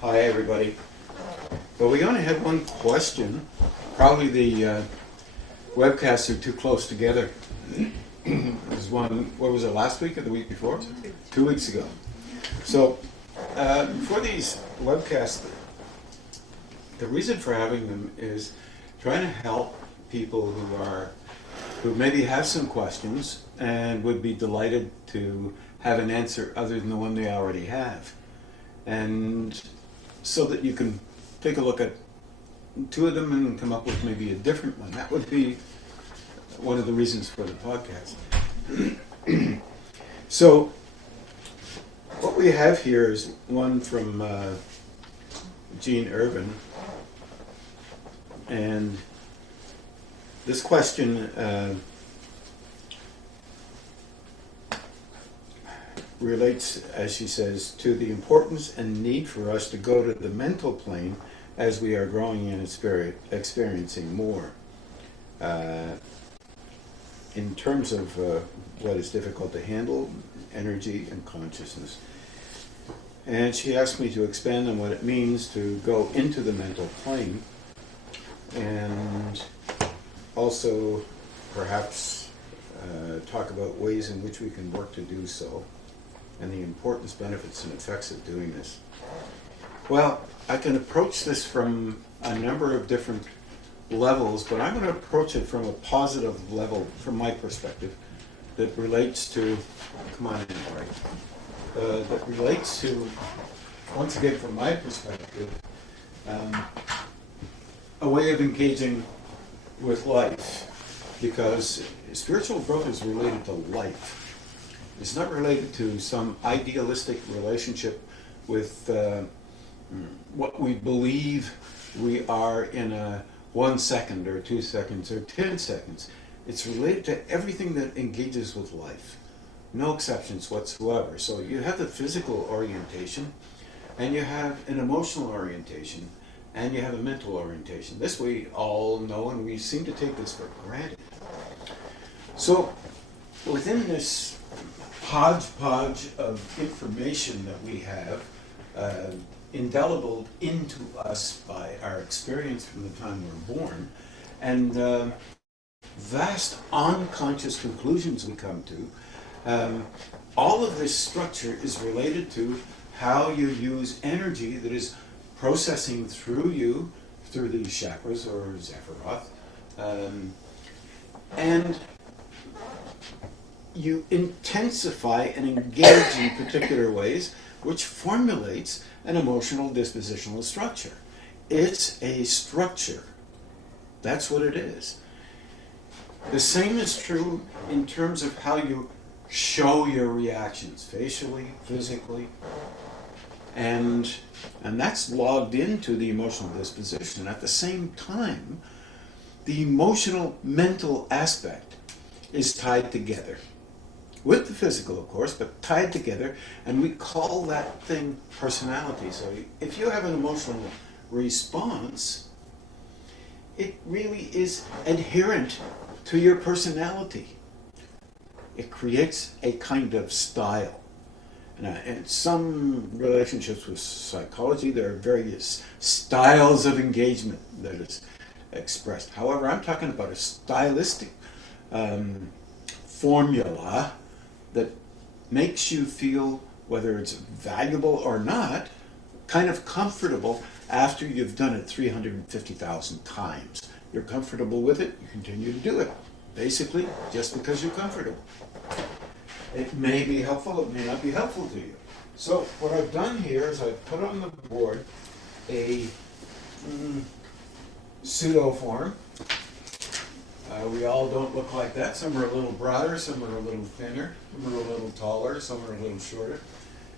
Hi everybody. Well, we only had one question. Probably the webcasts are too close together. There's one, what was it, last week or the week before? 2 weeks ago. So, for these webcasts, the reason for having them is trying to help people who maybe have some questions and would be delighted to have an answer other than the one they already have. And so that you can take a look at two of them and come up with maybe a different one. That would be one of the reasons for the podcast. So what we have here is one from Jean Irvin, and this question relates, as she says, to the importance and need for us to go to the mental plane as we are growing and experiencing more. In terms of what is difficult to handle, energy and consciousness. And she asked me to expand on what it means to go into the mental plane, and also perhaps talk about ways in which we can work to do so, and the importance, benefits, and effects of doing this. Well, I can approach this from a number of different levels, but I'm going to approach it from a positive level from my perspective that relates to, come on in, Larry, that relates to, once again from my perspective, a way of engaging with life, because spiritual growth is related to life. It's not related to some idealistic relationship with what we believe we are in a 1 second or 2 seconds or 10 seconds. It's related to everything that engages with life. No exceptions whatsoever. So you have the physical orientation, and you have an emotional orientation, and you have a mental orientation. This we all know, and we seem to take this for granted. So within this hodgepodge of information that we have, indelible into us by our experience from the time we're born, and vast unconscious conclusions we come to, all of this structure is related to how you use energy that is processing through you, through these chakras or Zephyroth, and you intensify and engage in particular ways, which formulates an emotional dispositional structure. It's a structure. That's what it is. The same is true in terms of how you show your reactions, facially, physically, and that's logged into the emotional disposition. At the same time, the emotional mental aspect is tied together with the physical, of course, but tied together, and we call that thing personality. So if you have an emotional response, it really is adherent to your personality. It creates a kind of style. And in some relationships with psychology, there are various styles of engagement that is expressed. However, I'm talking about a stylistic formula that makes you feel, whether it's valuable or not, kind of comfortable after you've done it 350,000 times. You're comfortable with it, you continue to do it. Basically, just because you're comfortable. It may be helpful, it may not be helpful to you. So what I've done here is I've put on the board a pseudo form. We all don't look like that. Some are a little broader, some are a little thinner, some are a little taller, some are a little shorter.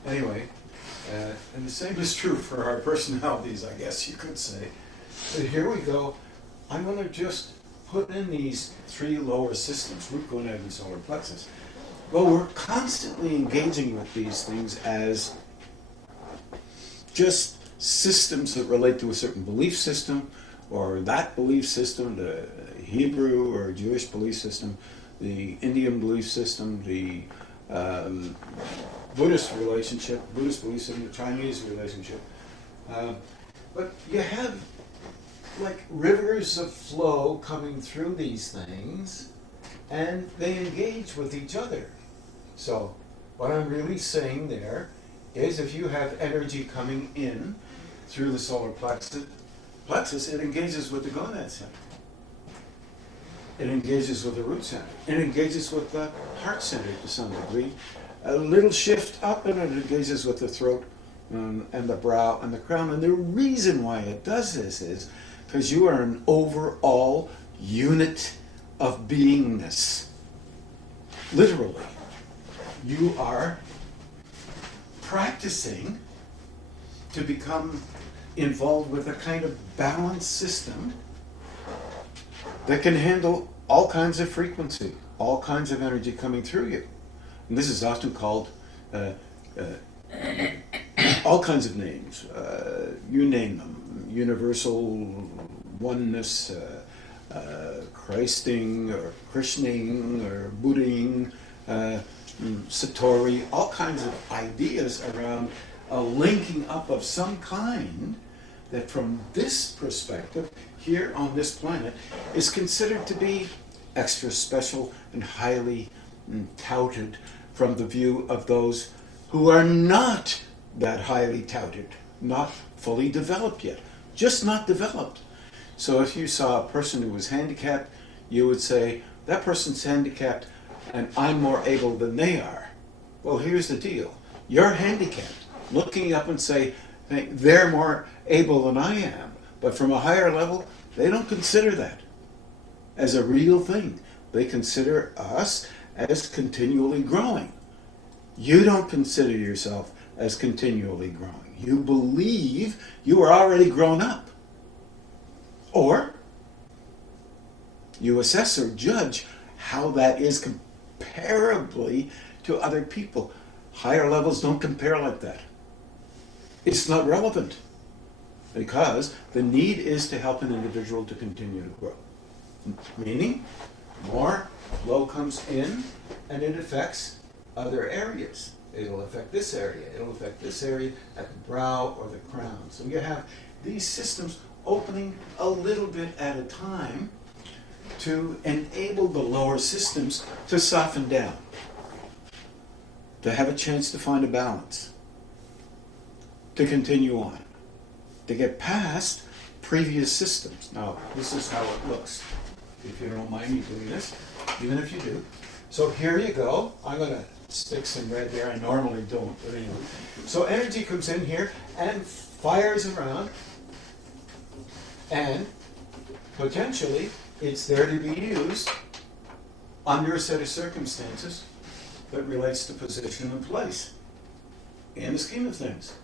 Anyway, and the same is true for our personalities, I guess you could say. So here we go. I'm going to just put in these three lower systems, root, gonad, and solar plexus. Well, we're constantly engaging with these things as just systems that relate to a certain belief system, or that belief system, the Hebrew or Jewish belief system, the Indian belief system, the Buddhist relationship, Buddhist beliefs in the Chinese relationship. But you have like rivers of flow coming through these things, and they engage with each other. So what I'm really saying there is if you have energy coming in through the solar plexus, it engages with the gonad center. It engages with the root center. It engages with the heart center to some degree. A little shift up and it engages with the throat and the brow and the crown. And the reason why it does this is because you are an overall unit of beingness. Literally. You are practicing to become involved with a kind of balanced system that can handle all kinds of frequency, all kinds of energy coming through you. And this is often called all kinds of names. You name them. Universal oneness, Christing, or Krishning, or Buddhing, Satori, all kinds of ideas around a linking up of some kind that from this perspective, here on this planet, is considered to be extra special and highly touted from the view of those who are not that highly touted, not fully developed yet, just not developed. So if you saw a person who was handicapped, you would say, that person's handicapped and I'm more able than they are. Well, here's the deal. You're handicapped. Looking up and say, they're more able than I am. But from a higher level, they don't consider that as a real thing. They consider us as continually growing. You don't consider yourself as continually growing. You believe you are already grown up. Or you assess or judge how that is comparably to other people. Higher levels don't compare like that. It's not relevant because the need is to help an individual to continue to grow. Meaning, more flow comes in and it affects other areas. It'll affect this area. It'll affect this area at the brow or the crown. So you have these systems opening a little bit at a time to enable the lower systems to soften down, to have a chance to find a balance, to continue on, to get past previous systems. Now, this is how it looks. If you don't mind me doing this, even if you do. So here you go. I'm going to stick some red there. I normally don't, but anyway. So energy comes in here and fires around, and potentially it's there to be used under a set of circumstances that relates to position and place in the scheme of things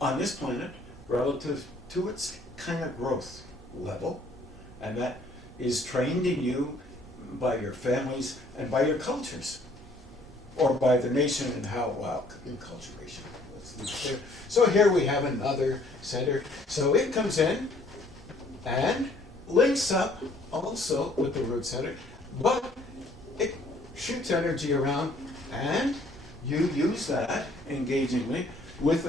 on this planet relative to its kind of growth level, and that is trained in you by your families and by your cultures, or by the nation and how, well, enculturation. So here we have another center. So it comes in and links up also with the root center, but it shoots energy around, and you use that engagingly with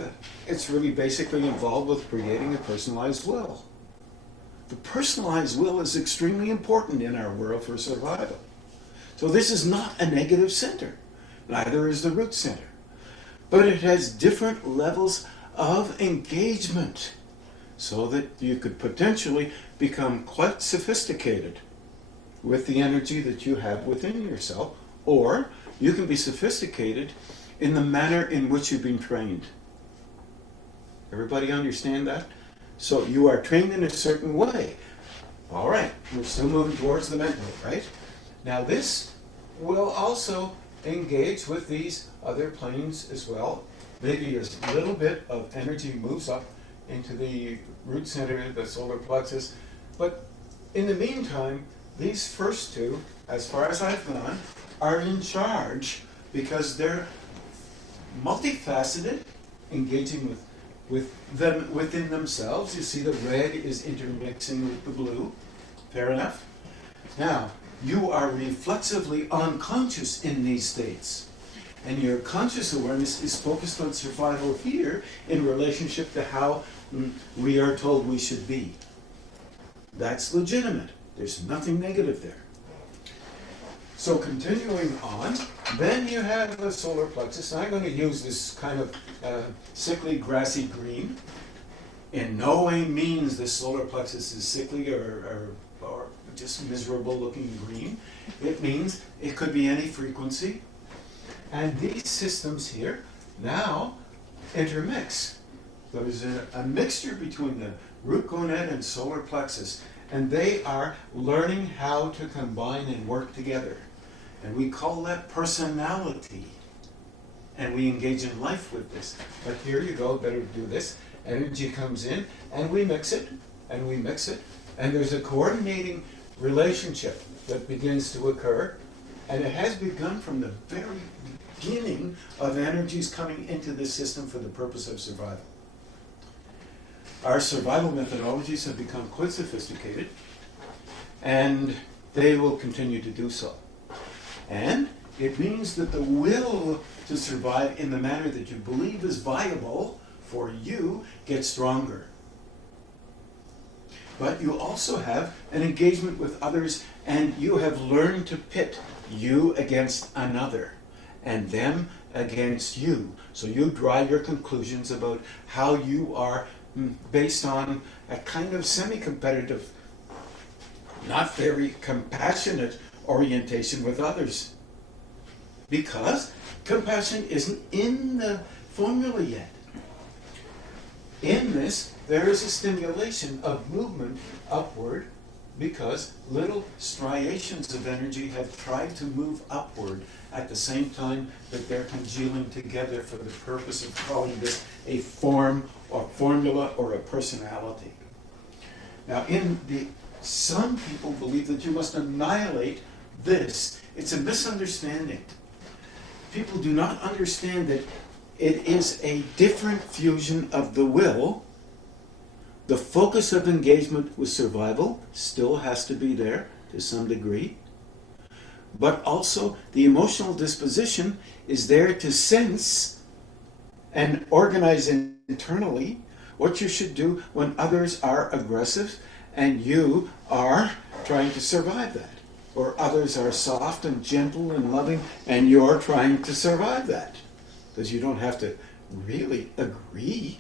it's really basically involved with creating a personalized will. The personalized will is extremely important in our world for survival. So this is not a negative center. Neither is the root center. But it has different levels of engagement so that you could potentially become quite sophisticated with the energy that you have within yourself, or you can be sophisticated in the manner in which you've been trained. Everybody understand that? So you are trained in a certain way. All right, we're still moving towards the mental, right? Now this will also engage with these other planes as well. Maybe a little bit of energy moves up into the root center, the solar plexus. But in the meantime, these first two, as far as I've gone, are in charge because they're multifaceted, engaging with them within themselves. You see the red is intermixing with the blue. Fair enough? Now, you are reflexively unconscious in these states. And your conscious awareness is focused on survival here in relationship to how we are told we should be. That's legitimate. There's nothing negative there. So continuing on, then you have the solar plexus. I'm going to use this kind of sickly, grassy green. In no way means the solar plexus is sickly or just miserable looking green. It means it could be any frequency. And these systems here now intermix. There's a mixture between the root gonad and solar plexus, and they are learning how to combine and work together. And we call that personality. And we engage in life with this. But here you go, better do this. Energy comes in, and we mix it, and we mix it, and there's a coordinating relationship that begins to occur, and it has begun from the very beginning of energies coming into this system for the purpose of survival. Our survival methodologies have become quite sophisticated, and they will continue to do so. And it means that the will to survive in the manner that you believe is viable for you gets stronger. But you also have an engagement with others, and you have learned to pit you against another and them against you. So you draw your conclusions about how you are based on a kind of semi-competitive, not very compassionate orientation with others. Because compassion isn't in the formula yet. In this, there is a stimulation of movement upward because little striations of energy have tried to move upward at the same time that they're congealing together for the purpose of calling this a form or formula or a personality. Now, some people believe that you must annihilate this. It's a misunderstanding. People do not understand that it is a different fusion of the will. The focus of engagement with survival still has to be there to some degree. But also the emotional disposition is there to sense and organize internally what you should do when others are aggressive and you are trying to survive that. Or others are soft and gentle and loving and you're trying to survive that. Because you don't have to really agree.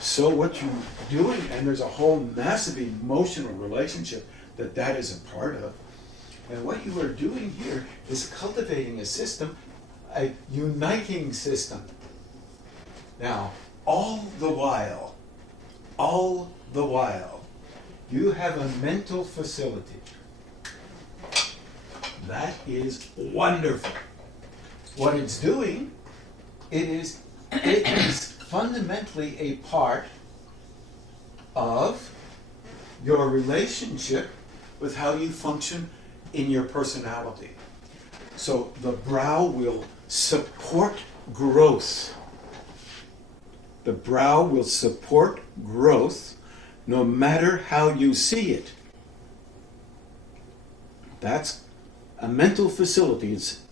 So what you're doing, and there's a whole massive emotional relationship that is a part of. And what you are doing here is cultivating a system, a uniting system. Now, all the while, you have a mental facility. That is wonderful. What it's doing, it is fundamentally a part of your relationship with how you function in your personality. So the brow will support growth. The brow will support growth no matter how you see it. That's a mental facility. It's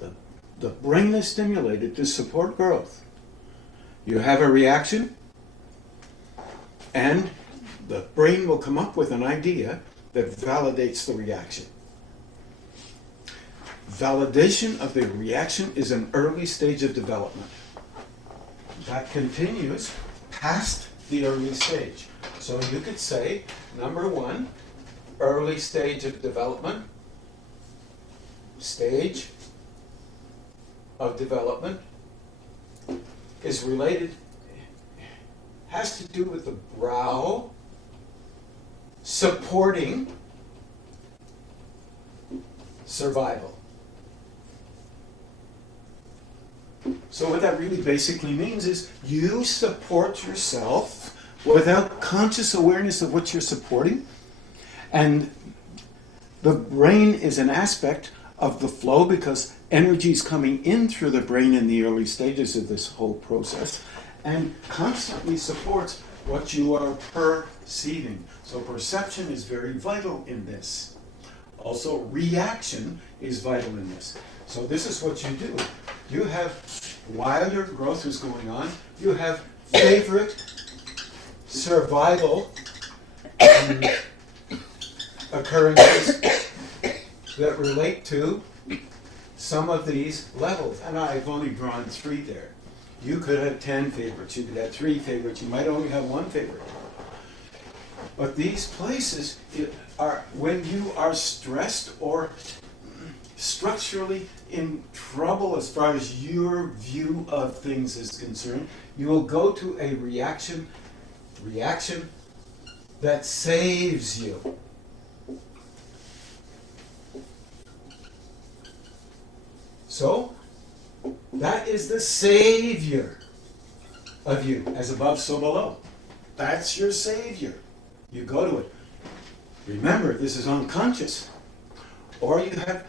the brain is stimulated to support growth. You have a reaction, and the brain will come up with an idea that validates the reaction. Validation of the reaction is an early stage of development. That continues past the early stage. So you could say, number one, early stage of development, stage of development is related, has to do with the brow supporting survival. So what that really basically means is you support yourself without conscious awareness of what you're supporting, and the brain is an aspect of the flow because energy is coming in through the brain in the early stages of this whole process and constantly supports what you are perceiving. So perception is very vital in this. Also, reaction is vital in this. So this is what you do. You have, while your growth is going on, you have favorite survival occurrences that relate to some of these levels. And I've only drawn 3 there. You could have 10 favorites, you could have 3 favorites, you might only have 1 favorite. But these places are when you are stressed or structurally in trouble as far as your view of things is concerned, you will go to a reaction that saves you. So, that is the savior of you, as above, so below. That's your savior. You go to it. Remember, this is unconscious. Or you have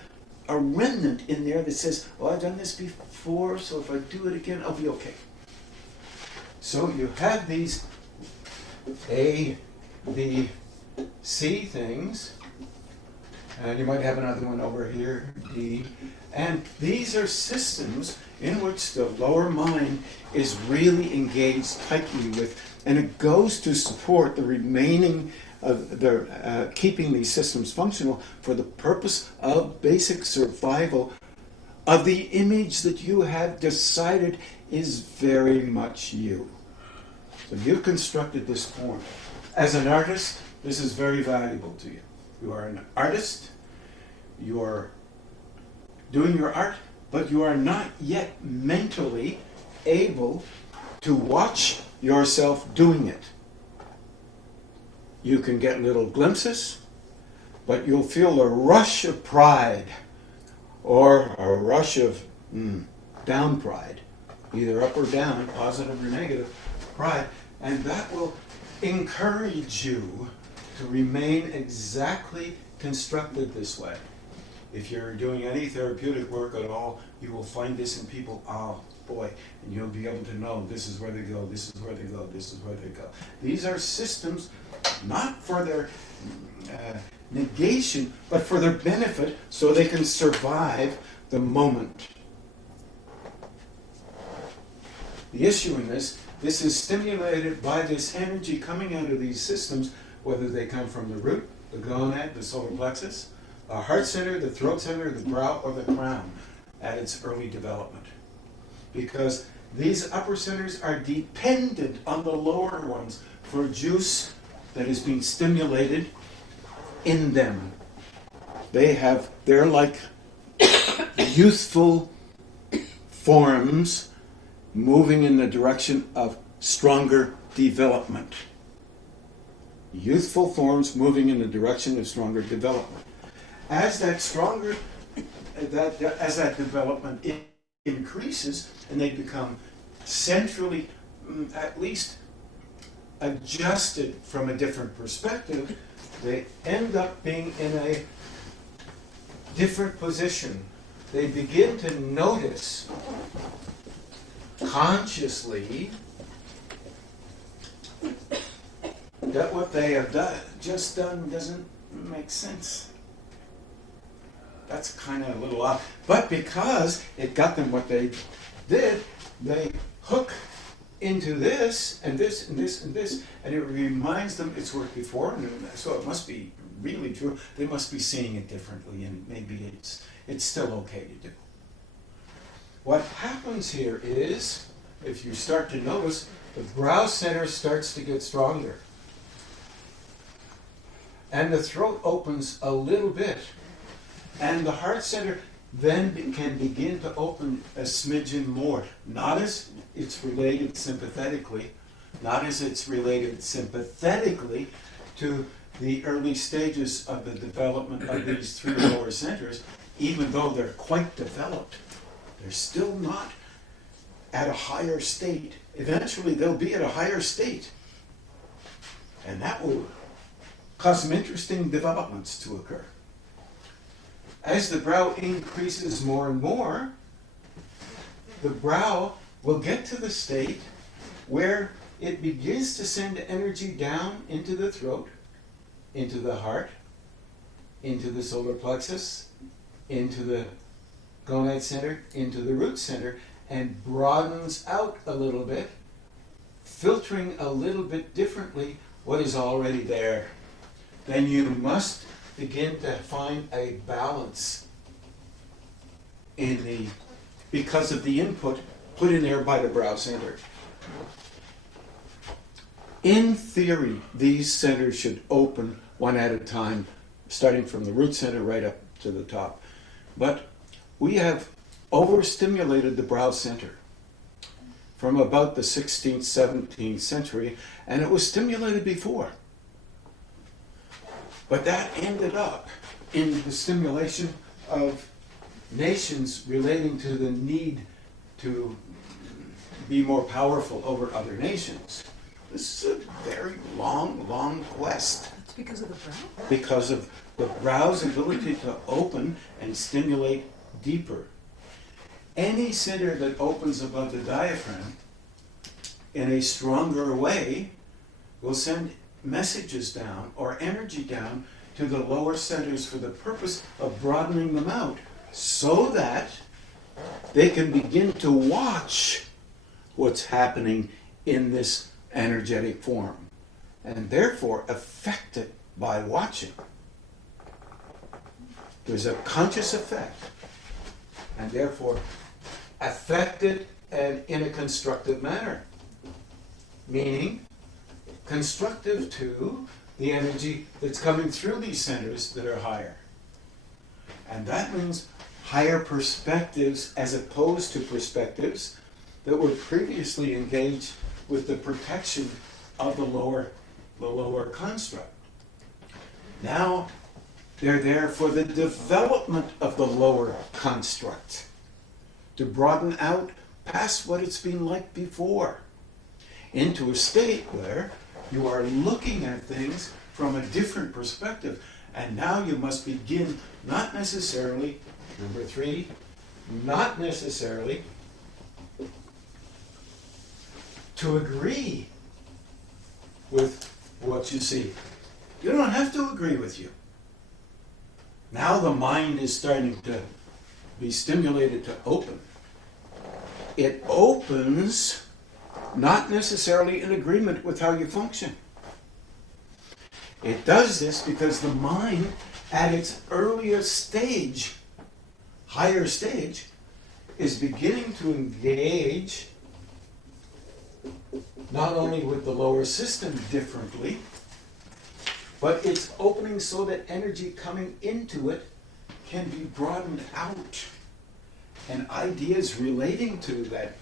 a remnant in there that says, oh, I've done this before, so if I do it again, I'll be okay. So you have these A, B, C things, and you might have another one over here, D, and these are systems in which the lower mind is really engaged tightly with, and it goes to support the remaining of the keeping these systems functional for the purpose of basic survival of the image that you have decided is very much you. So you've constructed this form. As an artist, this is very valuable to you. You are an artist, you are doing your art, but you are not yet mentally able to watch yourself doing it. You can get little glimpses, but you'll feel a rush of pride or a rush of down pride, either up or down, positive or negative pride, and that will encourage you to remain exactly constructed this way. If you're doing any therapeutic work at all, you will find this in people, oh boy, and you'll be able to know this is where they go, this is where they go, this is where they go. These are systems not for their negation, but for their benefit so they can survive the moment. The issue in this is stimulated by this energy coming out of these systems, whether they come from the root, the gonad, the solar plexus, the heart center, the throat center, the brow, or the crown at its early development. Because these upper centers are dependent on the lower ones for juice that is being stimulated in them. They're like youthful forms moving in the direction of stronger development. Youthful forms moving in the direction of stronger development. As that development increases and they become centrally, at least adjusted from a different perspective, they end up being in a different position. They begin to notice consciously that what they have just done doesn't make sense. That's kind of a little off. But because it got them what they did, they hook into this and this and this and this, and it reminds them it's worked before, and so it must be really true. They must be seeing it differently, and maybe it's still okay to do. What happens here is, if you start to notice, the brow center starts to get stronger. And the throat opens a little bit. And the heart center then can begin to open a smidgen more. Not as it's related sympathetically, to the early stages of the development of these 3 lower centers, even though they're quite developed. They're still not at a higher state. Eventually they'll be at a higher state. And that will cause some interesting developments to occur. As the brow increases more and more, the brow will get to the state where it begins to send energy down into the throat, into the heart, into the solar plexus, into the gonad center into the root center and broadens out a little bit, filtering a little bit differently what is already there. Then you must begin to find a balance in because of the input put in there by the brow center. In theory, these centers should open one at a time, starting from the root center right up to the top. But we have overstimulated the brow center from about the 16th, 17th century, and it was stimulated before. But that ended up in the stimulation of nations relating to the need to be more powerful over other nations. This is a very long, long quest. That's because of the brow? Because of the brow's ability to open and stimulate deeper. Any center that opens above the diaphragm in a stronger way will send messages down or energy down to the lower centers for the purpose of broadening them out so that they can begin to watch what's happening in this energetic form and therefore affect it by watching. There's a conscious effect and therefore affect it and in a constructive manner, meaning constructive to the energy that's coming through these centers that are higher. And that means higher perspectives as opposed to perspectives that were previously engaged with the protection of the lower construct. Now they're there for the development of the lower construct, to broaden out past what it's been like before, into a state where you are looking at things from a different perspective. And now you must begin, not necessarily, number 3, not necessarily to agree with what you see. You don't have to agree with you. Now the mind is starting to be stimulated to open. It opens not necessarily in agreement with how you function. It does this because the mind, at its earliest stage, higher stage, is beginning to engage not only with the lower system differently, but it's opening so that energy coming into it can be broadened out. And ideas relating to that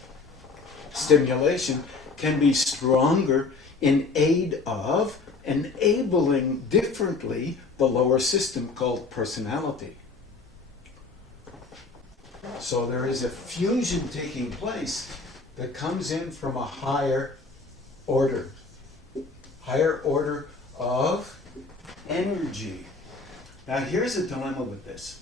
stimulation can be stronger in aid of enabling differently the lower system called personality. So there is a fusion taking place that comes in from a higher order of energy. Now here's a dilemma with this.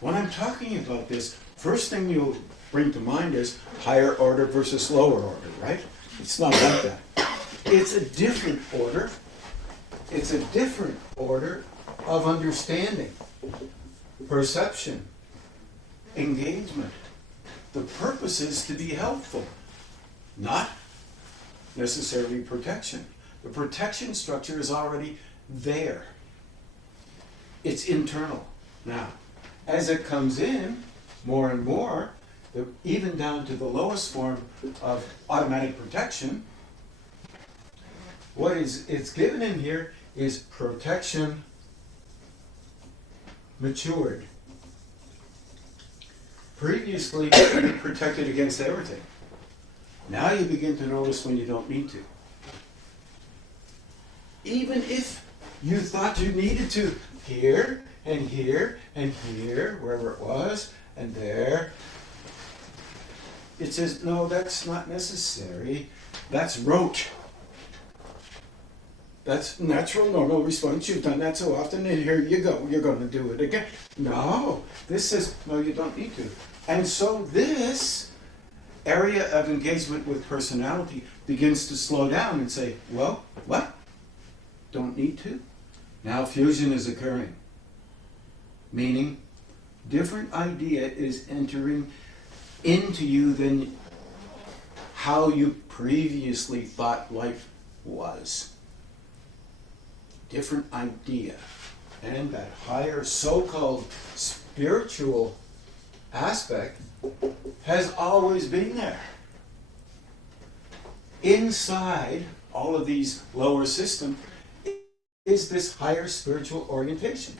When I'm talking about this, first thing you'll bring to mind is higher order versus lower order, right? It's not like that. It's a different order. It's a different order of understanding, perception, engagement. The purpose is to be helpful, not necessarily protection. The protection structure is already there. It's internal. Now, as it comes in more and more, even down to the lowest form of automatic protection, what it's given in here is protection matured. Previously, you protected against everything. Now you begin to notice when you don't need to. Even if you thought you needed to, here and here and here, wherever it was, and there, it says, no, that's not necessary. That's rote. That's natural, normal response. You've done that so often, and here you go. You're going to do it again. No, this says, no, you don't need to. And so this area of engagement with personality begins to slow down and say, well, what? Don't need to? Now fusion is occurring. Meaning, different idea is entering into you than how you previously thought life was. Different idea. And that higher so-called spiritual aspect has always been there. Inside all of these lower systems is this higher spiritual orientation.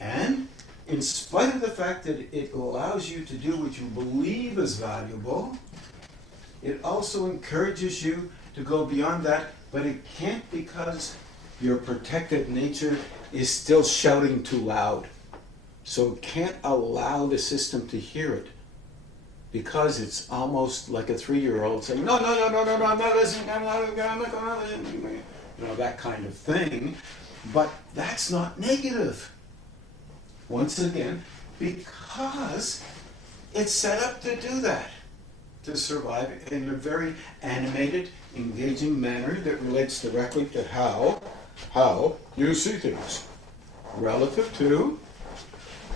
And in spite of the fact that it allows you to do what you believe is valuable, it also encourages you to go beyond that, but it can't, because your protective nature is still shouting too loud. So it can't allow the system to hear it, because it's almost like a 3-year-old saying, no, no, no, no, no, no, I'm not listening, I'm not going to listen. You know, that kind of thing. But that's not negative. Once again, because it's set up to do that, to survive in a very animated, engaging manner that relates directly to how you see things, relative to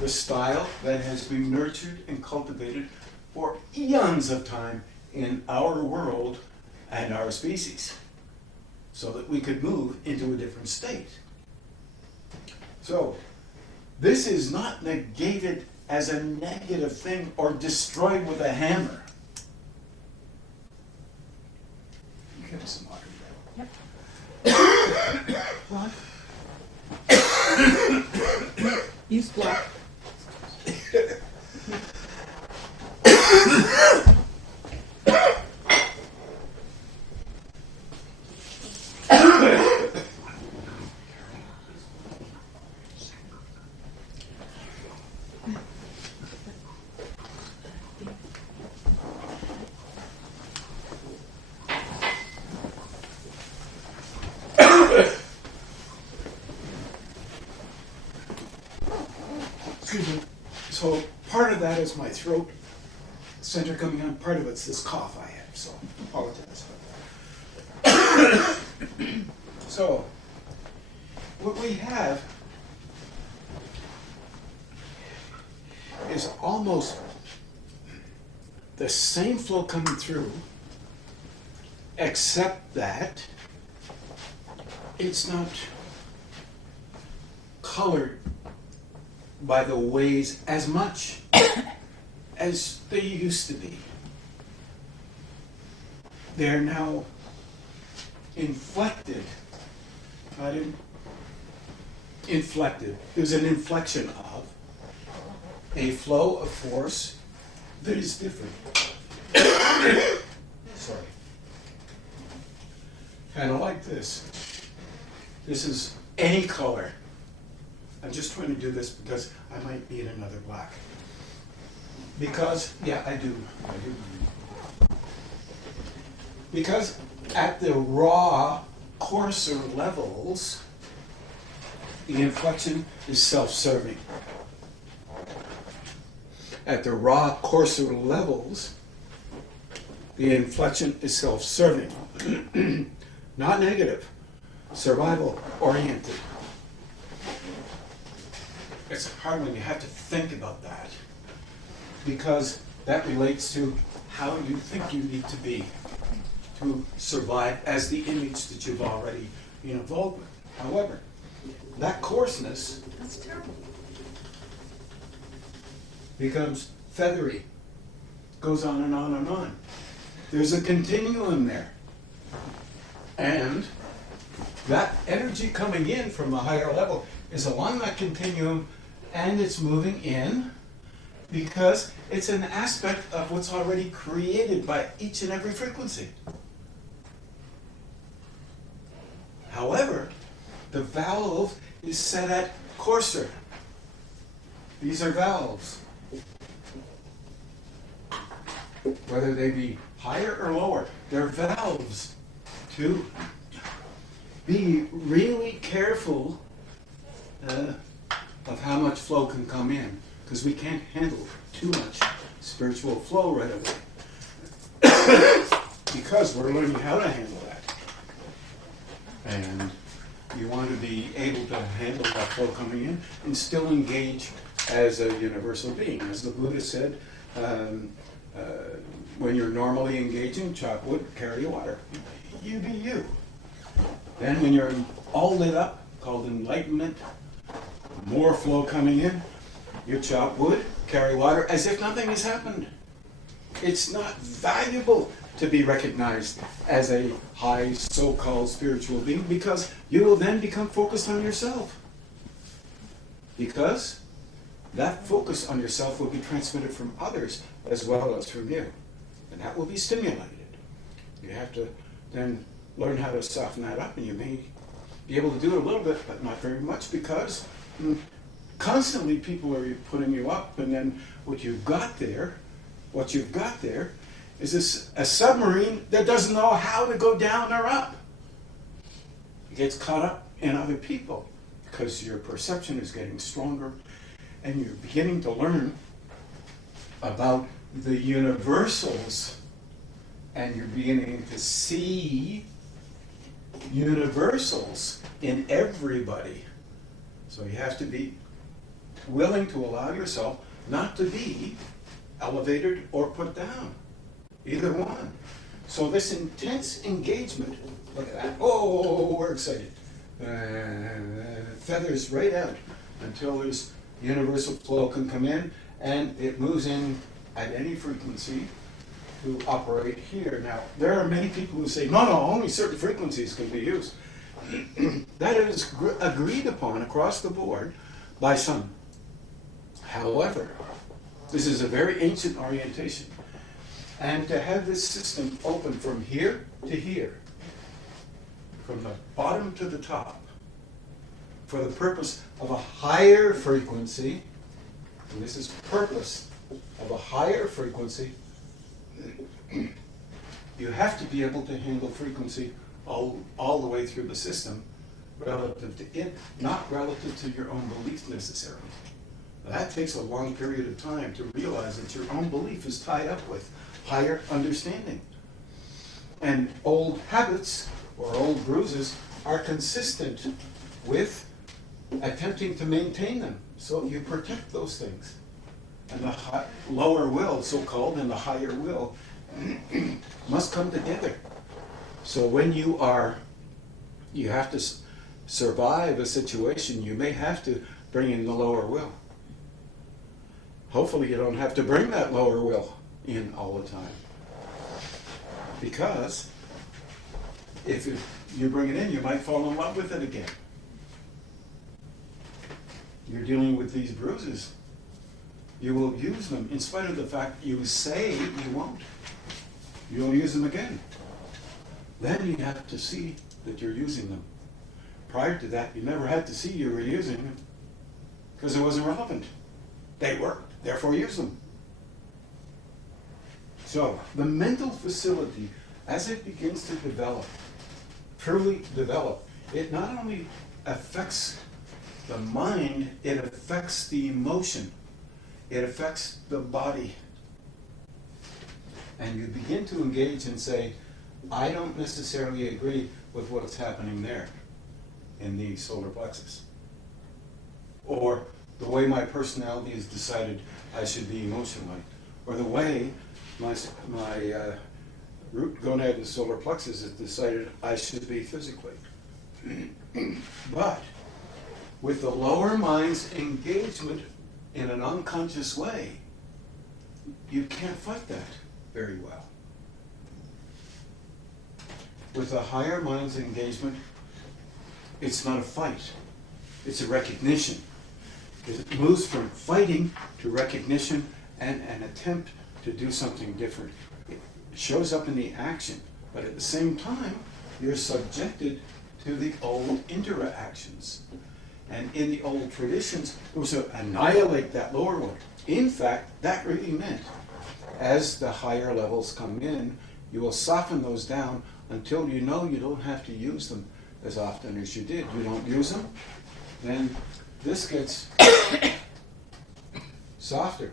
the style that has been nurtured and cultivated for eons of time in our world and our species, so that we could move into a different state. So, this is not negated as a negative thing or destroyed with a hammer. Give me some water. Yep. Block. Use block. Excuse me. So part of that is my throat center coming on. Part of it's this cough I have, so apologize for that. So what we have is almost the same flow coming through, except that it's not colored by the waves as much as they used to be. They're now inflected. Inflected. There's an inflection of a flow of force that is different. Sorry. Kind of like this. This is any color. I'm just trying to do this because I might need another black. Because, yeah, I do. Because at the raw, coarser levels, the inflection is self-serving. At the raw, coarser levels, the inflection is self-serving. Not negative, survival-oriented. It's hard when you have to think about that, because that relates to how you think you need to be to survive as the image that you've already been involved with. However, that coarseness That's terrible. becomes feathery, goes on and on and on. There's a continuum there. And that energy coming in from a higher level is along that continuum, and it's moving in because it's an aspect of what's already created by each and every frequency. However, the valve is set at coarser. These are valves. Whether they be higher or lower, they're valves to be really careful of how much flow can come in, because we can't handle too much spiritual flow right away. Because we're learning how to handle that. And you want to be able to handle that flow coming in and still engage as a universal being. As the Buddha said, when you're normally engaging, chop wood, carry water. You be you. Then when you're all lit up, called enlightenment, more flow coming in, you chop wood, carry water, as if nothing has happened. It's not valuable to be recognized as a high so-called spiritual being, because you will then become focused on yourself. Because that focus on yourself will be transmitted from others as well as from you. And that will be stimulated. You have to then learn how to soften that up, and you may be able to do it a little bit, but not very much, because constantly people are putting you up, and then what you've got there is a submarine that doesn't know how to go down or up. It gets caught up in other people because your perception is getting stronger, and you're beginning to learn about the universals, and you're beginning to see universals in everybody. So you have to be willing to allow yourself not to be elevated or put down. Either one. So this intense engagement, look at that, oh, we're excited. Feathers right out until there's universal flow can come in, and it moves in at any frequency to operate here. Now, there are many people who say, no, only certain frequencies can be used. That is agreed upon across the board by some. However, this is a very ancient orientation. And to have this system open from here to here, from the bottom to the top, for the purpose of a higher frequency, and this is purpose of a higher frequency, you have to be able to handle frequency all the way through the system relative to it, not relative to your own belief necessarily. That takes a long period of time to realize that your own belief is tied up with higher understanding. And old habits or old bruises are consistent with attempting to maintain them. So you protect those things. And the lower will, so-called, and the higher will must come together. So when you have to survive a situation, you may have to bring in the lower will. Hopefully you don't have to bring that lower will in all the time. Because if you bring it in, you might fall in love with it again. You're dealing with these bruises. You will use them in spite of the fact you say you won't. You'll use them again. Then you have to see that you're using them. Prior to that, you never had to see you were using them because it wasn't relevant. They worked, therefore use them. So the mental facility, as it begins to develop, truly develop, it not only affects the mind, it affects the emotion. It affects the body. And you begin to engage and say, I don't necessarily agree with what's happening there in the solar plexus. Or the way my personality has decided I should be emotionally. Or the way my root gonad and solar plexus has decided I should be physically. But with the lower mind's engagement in an unconscious way, you can't fight that very well. With the higher mind's engagement, it's not a fight, it's a recognition. It moves from fighting to recognition and an attempt to do something different. It shows up in the action, but at the same time, you're subjected to the old interactions. And in the old traditions, it was to annihilate that lower one. In fact, that really meant, as the higher levels come in, you will soften those down until you know you don't have to use them as often as you did. You don't use them, then this gets softer.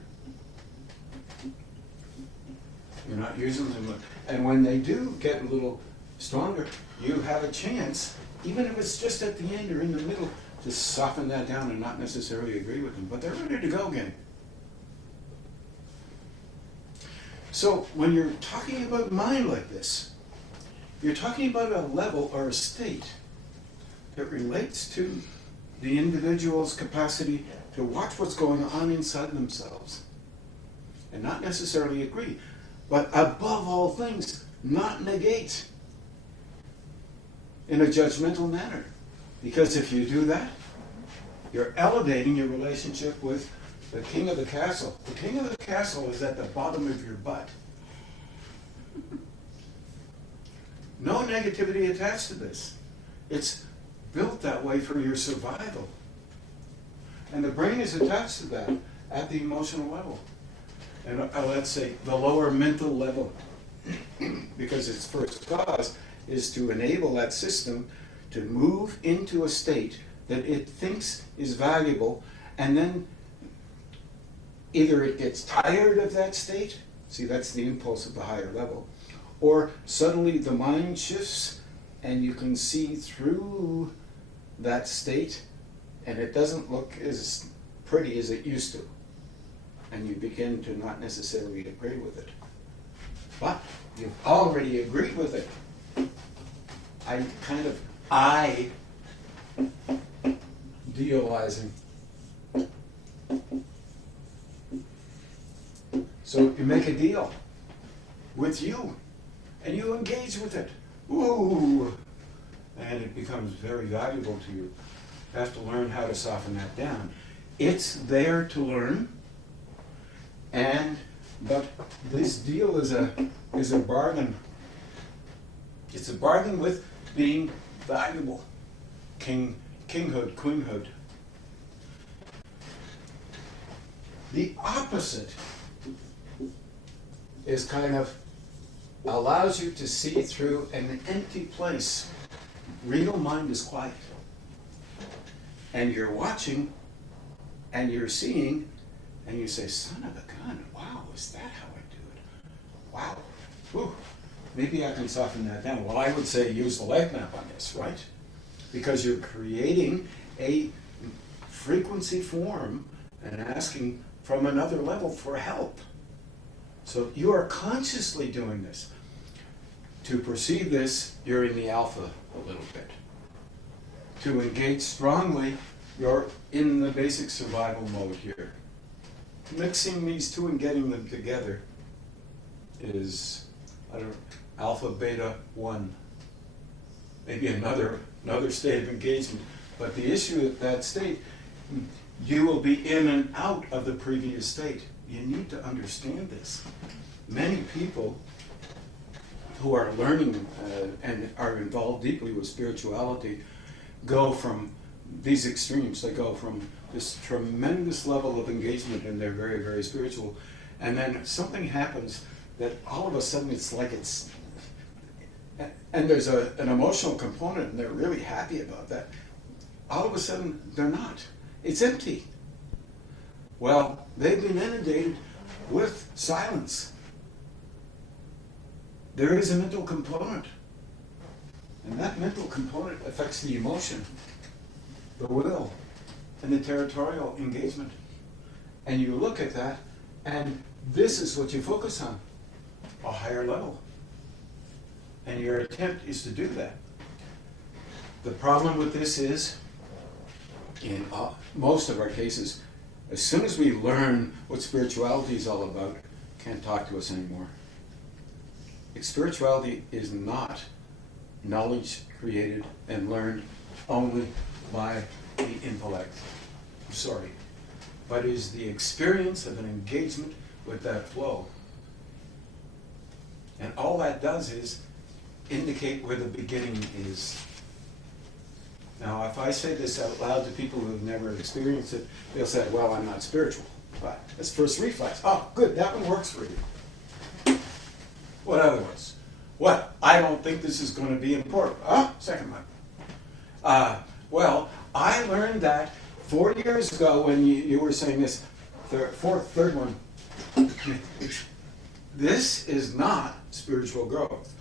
You're not using them. And when they do get a little stronger, you have a chance, even if it's just at the end or in the middle, to soften that down and not necessarily agree with them, but they're ready to go again. So when you're talking about mind like this, you're talking about a level or a state that relates to the individual's capacity to watch what's going on inside themselves and not necessarily agree, but above all things, not negate in a judgmental manner. Because if you do that, you're elevating your relationship with the king of the castle. The king of the castle is at the bottom of your butt. No negativity attached to this. It's built that way for your survival. And the brain is attached to that at the emotional level. And let's say the lower mental level. Because its first cause is to enable that system to move into a state that it thinks is valuable, and then either it gets tired of that state, see, that's the impulse of the higher level, or suddenly the mind shifts and you can see through that state and it doesn't look as pretty as it used to, and you begin to not necessarily agree with it. But you've already agreed with it. Idealizing. So you make a deal with you, and you engage with it. Ooh, and it becomes very valuable to you. You have to learn how to soften that down. It's there to learn, but this deal is a bargain. It's a bargain with being valuable. Kinghood, queenhood. The opposite is kind of allows you to see through an empty place. Real mind is quiet. And you're watching and you're seeing and you say, son of a gun, wow, is that how I do it? Wow. Whew. Maybe I can soften that down. Well, I would say use the life map on this, right? Because you're creating a frequency form and asking from another level for help. So you are consciously doing this. To perceive this, you're in the alpha a little bit. To engage strongly, you're in the basic survival mode here. Mixing these two and getting them together is, alpha, beta, 1. Maybe another state of engagement. But the issue at that state, you will be in and out of the previous state. You need to understand this. Many people who are learning and are involved deeply with spirituality go from these extremes. They go from this tremendous level of engagement and they're very, very spiritual. And then something happens that all of a sudden it's like and there's an emotional component and they're really happy about that. All of a sudden they're not. It's empty. Well, they've been inundated with silence. There is a mental component. And that mental component affects the emotion, the will, and the territorial engagement. And you look at that, and this is what you focus on, a higher level. And your attempt is to do that. The problem with this is, in most of our cases, as soon as we learn what spirituality is all about, can't talk to us anymore. Spirituality is not knowledge created and learned only by the intellect. I'm sorry. But is the experience of an engagement with that flow. And all that does is indicate where the beginning is. Now, if I say this out loud to people who have never experienced it, they'll say, well, I'm not spiritual. But that's first reflex. Oh, good, that one works for you. What other ones? What? I don't think this is going to be important. Second one. Well, I learned that 4 years ago when you were saying this. Third one. This is not spiritual growth.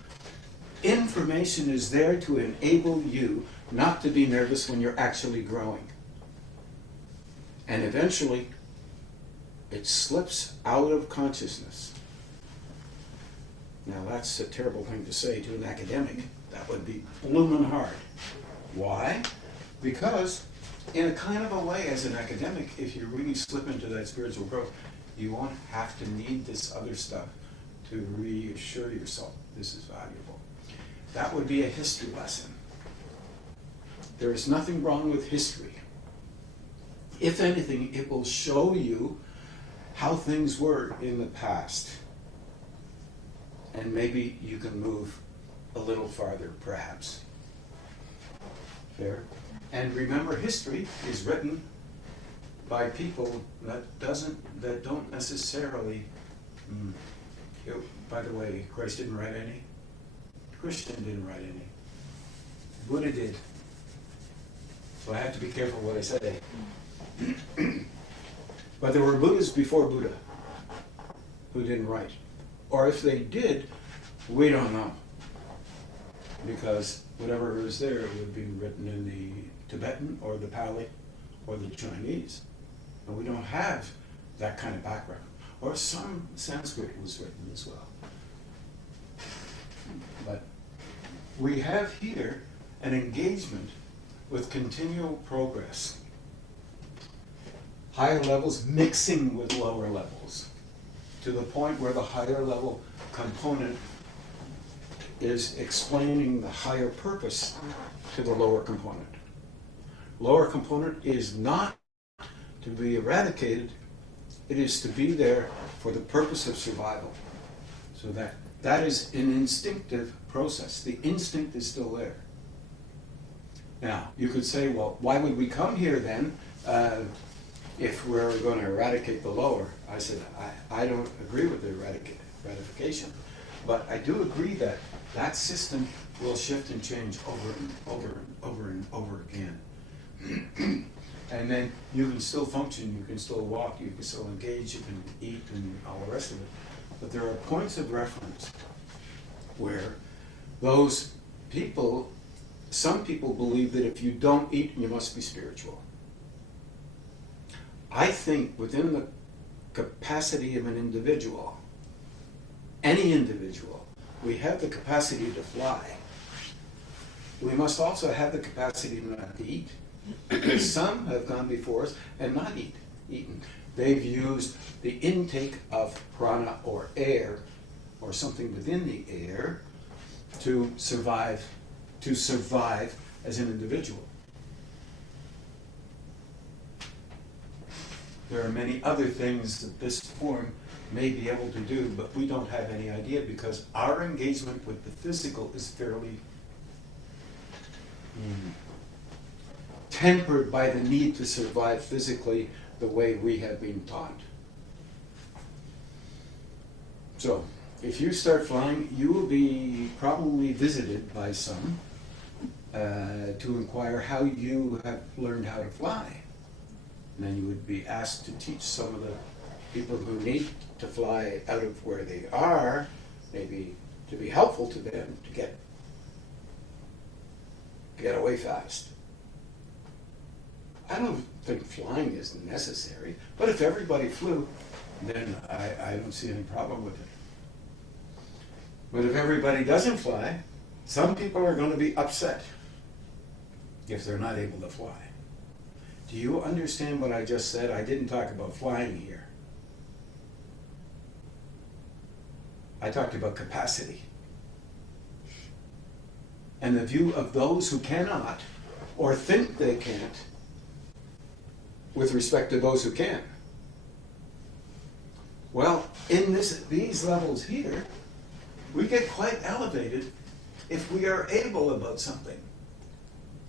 Information is there to enable you not to be nervous when you're actually growing. And eventually, it slips out of consciousness. Now that's a terrible thing to say to an academic. That would be bloomin' hard. Why? Because in a kind of a way, as an academic, if you really slip into that spiritual growth, you won't have to need this other stuff to reassure yourself this is valuable. That would be a history lesson. There is nothing wrong with history. If anything, it will show you how things were in the past. And maybe you can move a little farther, perhaps. Fair? And remember, history is written by people that don't necessarily. By the way, Christ didn't write any. Christian didn't write any. Buddha did. So I have to be careful what I say. But there were Buddhas before Buddha who didn't write. Or if they did, we don't know. Because whatever was there would be written in the Tibetan or the Pali or the Chinese. And we don't have that kind of background. Or some Sanskrit was written as well. But we have here an engagement with continual progress. Higher levels mixing with lower levels, to the point where the higher level component is explaining the higher purpose to the lower component. Lower component is not to be eradicated, it is to be there for the purpose of survival. So that is an instinctive process. The instinct is still there. Now, you could say, well, why would we come here then if we're going to eradicate the lower? I said, I don't agree with the eradication, but I do agree that that system will shift and change over and over and over and over again. And then you can still function, you can still walk, you can still engage, you can eat and all the rest of it. But there are points of reference where those people, some people believe that if you don't eat, you must be spiritual. I think within the capacity of an individual, any individual, we have the capacity to fly. We must also have the capacity not to eat. Some have gone before us and not eaten. They've used the intake of prana or air or something within the air to survive as an individual. There are many other things that this form may be able to do, but we don't have any idea because our engagement with the physical is fairly tempered by the need to survive physically the way we have been taught. So, if you start flying, you will be probably visited by some to inquire how you have learned how to fly. And then you would be asked to teach some of the people who need to fly out of where they are, maybe to be helpful to them to get away fast. I don't think flying is necessary, but if everybody flew, then I don't see any problem with it. But if everybody doesn't fly, some people are going to be upset if they're not able to fly. Do you understand what I just said? I didn't talk about flying here. I talked about capacity. And the view of those who cannot or think they can't with respect to those who can. Well, in these levels here, we get quite elevated if we are able about something.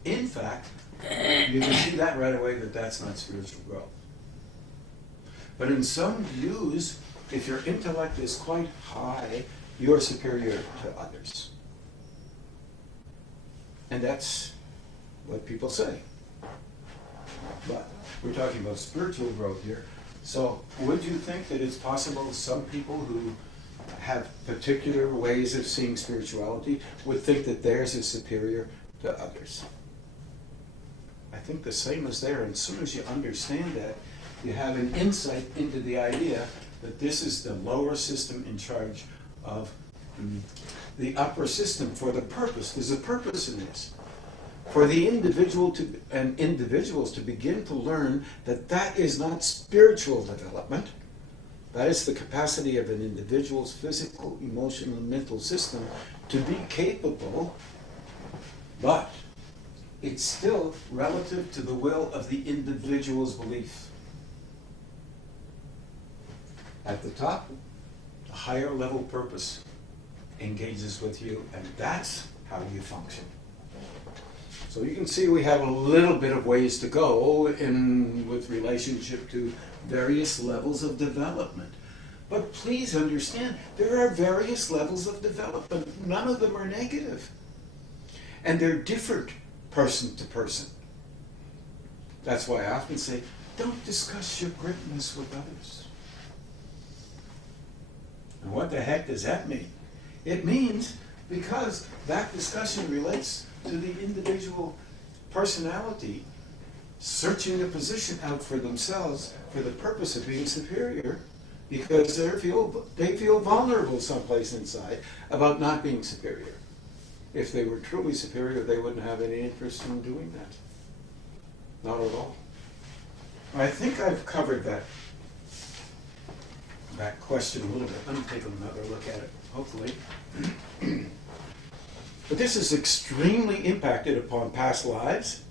In fact, you can see that right away that that's not spiritual growth. But in some views, if your intellect is quite high, you're superior to others. And that's what people say. But we're talking about spiritual growth here. So would you think that it's possible some people who have particular ways of seeing spirituality would think that theirs is superior to others? I think the same is there. And as soon as you understand that, you have an insight into the idea that this is the lower system in charge of the upper system for the purpose. There's a purpose in this. For the individual to, and individuals to begin to learn that that is not spiritual development. That is the capacity of an individual's physical, emotional, and mental system to be capable, but it's still relative to the will of the individual's belief. At the top, the higher level purpose engages with you, and that's how you function. So you can see we have a little bit of ways to go in with relationship to various levels of development. But please understand, there are various levels of development. None of them are negative. And they're different person to person. That's why I often say, don't discuss your greatness with others. And what the heck does that mean? It means because that discussion relates to the individual personality searching a position out for themselves for the purpose of being superior, because they feel vulnerable someplace inside about not being superior. If they were truly superior, they wouldn't have any interest in doing that. Not at all. I think I've covered that question a little bit. Let me take another look at it, hopefully. But this is extremely impacted upon past lives,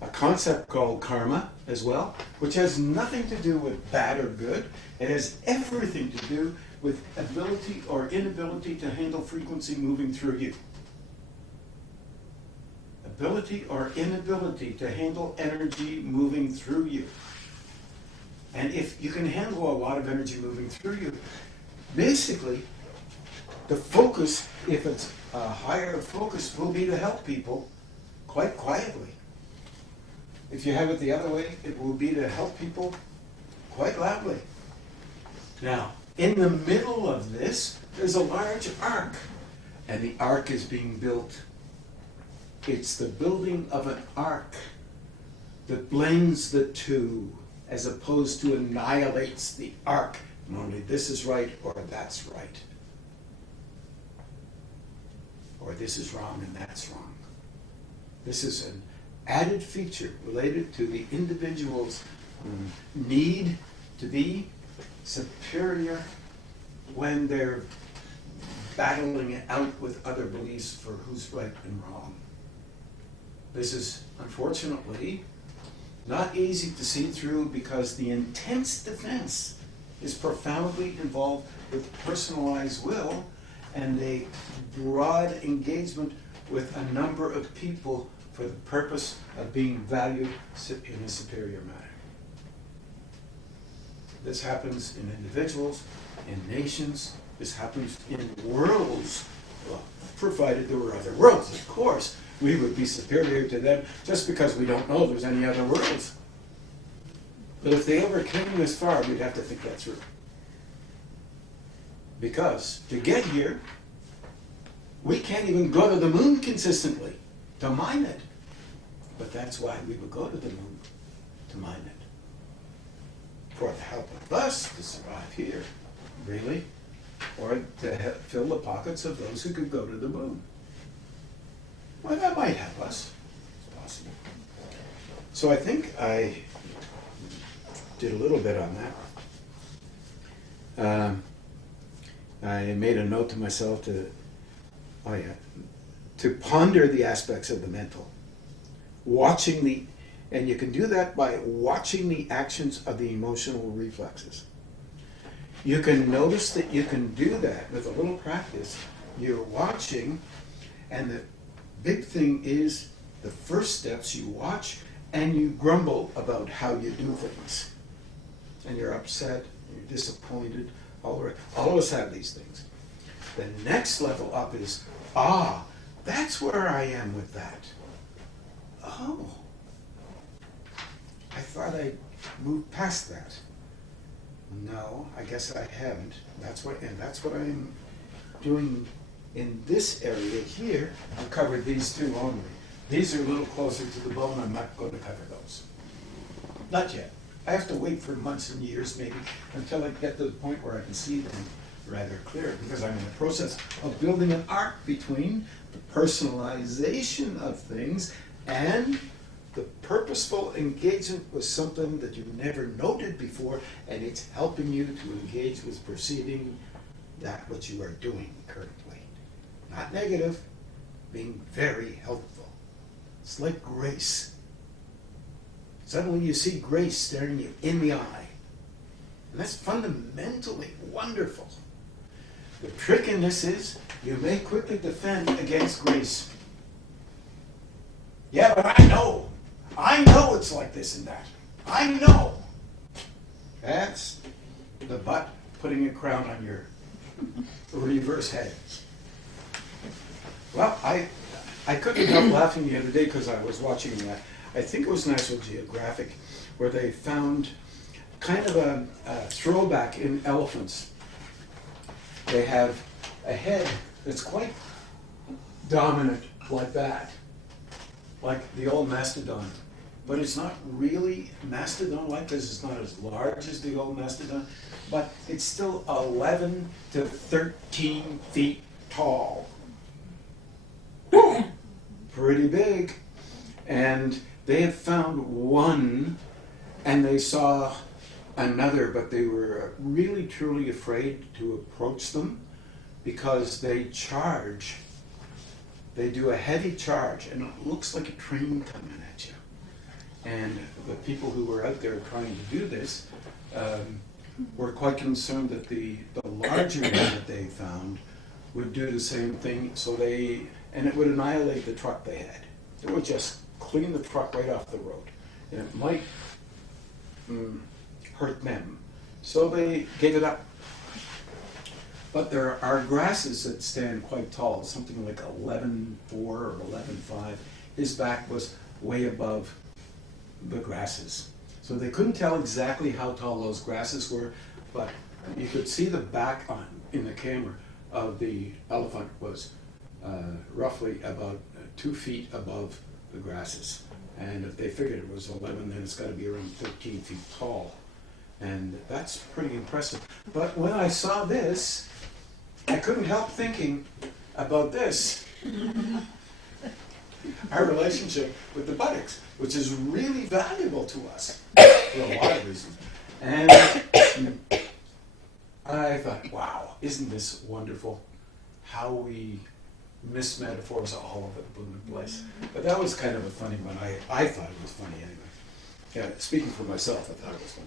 a concept called karma as well, which has nothing to do with bad or good. It has everything to do with ability or inability to handle frequency moving through you. Ability or inability to handle energy moving through you. And if you can handle a lot of energy moving through you, basically, the focus, if it's a higher focus, will be to help people quite quietly. If you have it the other way, it will be to help people quite loudly. Now, in the middle of this, there's a large arc, and the arc is being built. It's the building of an arc that blends the two, as opposed to annihilates the arc. And only this is right, or that's right. Or this is wrong and that's wrong. This is an added feature related to the individual's need to be superior when they're battling it out with other beliefs for who's right and wrong. This is, unfortunately, not easy to see through because the intense defense is profoundly involved with personalized will and a broad engagement with a number of people for the purpose of being valued in a superior manner. This happens in individuals, in nations, this happens in worlds. Well, provided there were other worlds, of course, we would be superior to them just because we don't know there's any other worlds. But if they ever came this far, we'd have to think that through. Because to get here, we can't even go to the moon consistently to mine it. But that's why we would go to the moon to mine it. For the help of us to survive here, really, or to fill the pockets of those who could go to the moon. Well, that might help us. It's possible. So I think I did a little bit on that. I made a note to myself to ponder the aspects of the mental. And you can do that by watching the actions of the emotional reflexes. You can notice that you can do that with a little practice. You're watching, and the big thing is the first steps you watch and you grumble about how you do things. And you're upset, you're disappointed, all of us have these things. The next level up is, that's where I am with that. Oh, I thought I moved past that. No, I guess I haven't. That's what I'm doing in this area here. I've covered these two only. These are a little closer to the bone. I'm not going to cover those. Not yet. I have to wait for months and years maybe until I get to the point where I can see them rather clear, because I'm in the process of building an arc between the personalization of things and the purposeful engagement with something that you've never noted before, and it's helping you to engage with perceiving that what you are doing currently. Not negative, being very helpful. It's like grace. Suddenly you see grace staring you in the eye. And that's fundamentally wonderful. The trick in this is you may quickly defend against grace. Yeah, but I know it's like this and that. I know. That's the butt putting a crown on your reverse head. Well, I couldn't help laughing the other day because I was watching that. I think it was National Geographic, where they found kind of a throwback in elephants. They have a head that's quite dominant like that, like the old mastodon. But it's not really mastodon-like because it's not as large as the old mastodon, but it's still 11 to 13 feet tall. Pretty big. And they had found one, and they saw another, but they were really truly afraid to approach them because they charge. They do a heavy charge, and it looks like a train coming at you. And the people who were out there trying to do this were quite concerned that the larger one that they found would do the same thing, and it would annihilate the truck they had. It would just clean the truck right off the road, and it might hurt them. So they gave it up. But there are grasses that stand quite tall, something like 11.4 or 11.5. His back was way above the grasses. So they couldn't tell exactly how tall those grasses were, but you could see the back in the camera of the elephant was roughly about 2 feet above the grasses. And if they figured it was 11, then it's got to be around 13 feet tall. And that's pretty impressive. But when I saw this, I couldn't help thinking about this. Our relationship with the buttocks, which is really valuable to us for a lot of reasons. And I thought, wow, isn't this wonderful? How we miss metaphors all over the blooming place. But that was kind of a funny one. I thought it was funny anyway. Yeah, speaking for myself, I thought it was funny.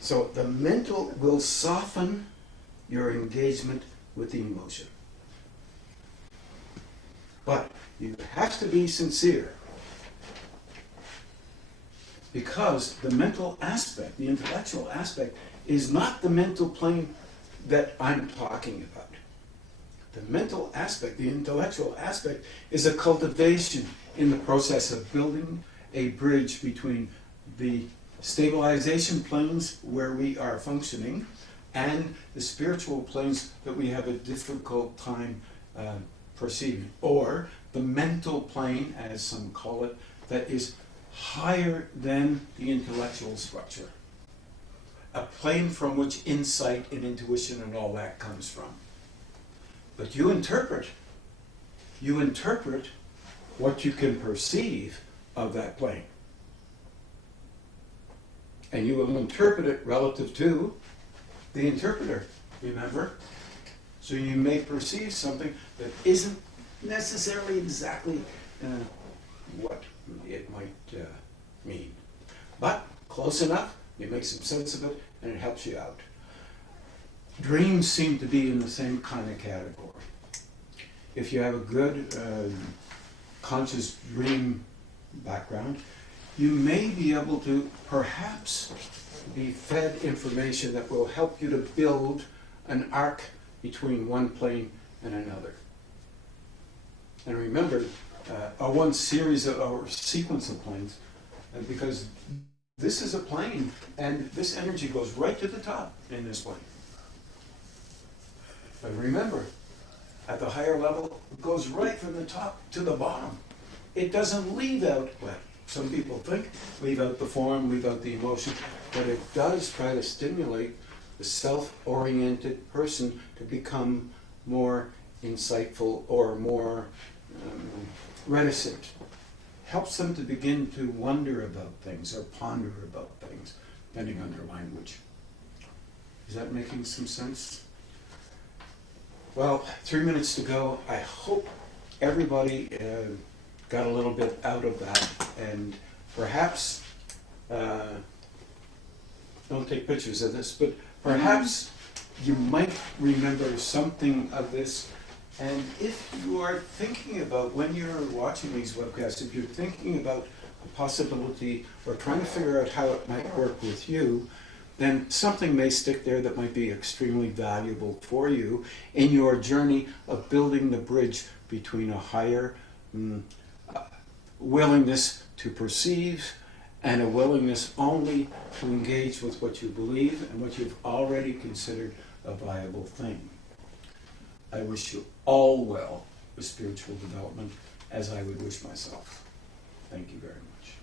So the mental will soften your engagement with the emotion. But you have to be sincere, because the mental aspect, the intellectual aspect, is not the mental plane that I'm talking about. The mental aspect, the intellectual aspect, is a cultivation in the process of building a bridge between the stabilization planes where we are functioning and the spiritual planes that we have a difficult time perceiving, or the mental plane, as some call it, that is higher than the intellectual structure. A plane from which insight and intuition and all that comes from. But you interpret what you can perceive of that plane. And you will interpret it relative to the interpreter, remember? So you may perceive something that isn't necessarily exactly what it might mean. But close enough, you make some sense of it, and it helps you out. Dreams seem to be in the same kind of category. If you have a good conscious dream background, you may be able to perhaps be fed information that will help you to build an arc between one plane and another. And remember, one series or sequence of planes, because this is a plane, and this energy goes right to the top in this plane. But remember, at the higher level, it goes right from the top to the bottom. It doesn't leave out, well, some people think, leave out the form, leave out the emotion, but it does try to stimulate the self-oriented person to become more insightful or more reticent. Helps them to begin to wonder about things or ponder about things, depending on their language. Is that making some sense? Well, 3 minutes to go. I hope everybody got a little bit out of that, and perhaps, don't take pictures of this, but perhaps you might remember something of this. And if you are thinking about, when you're watching these webcasts, if you're thinking about a possibility or trying to figure out how it might work with you, then something may stick there that might be extremely valuable for you in your journey of building the bridge between a higher willingness to perceive and a willingness only to engage with what you believe and what you've already considered a viable thing. I wish you all well with spiritual development, as I would wish myself. Thank you very much.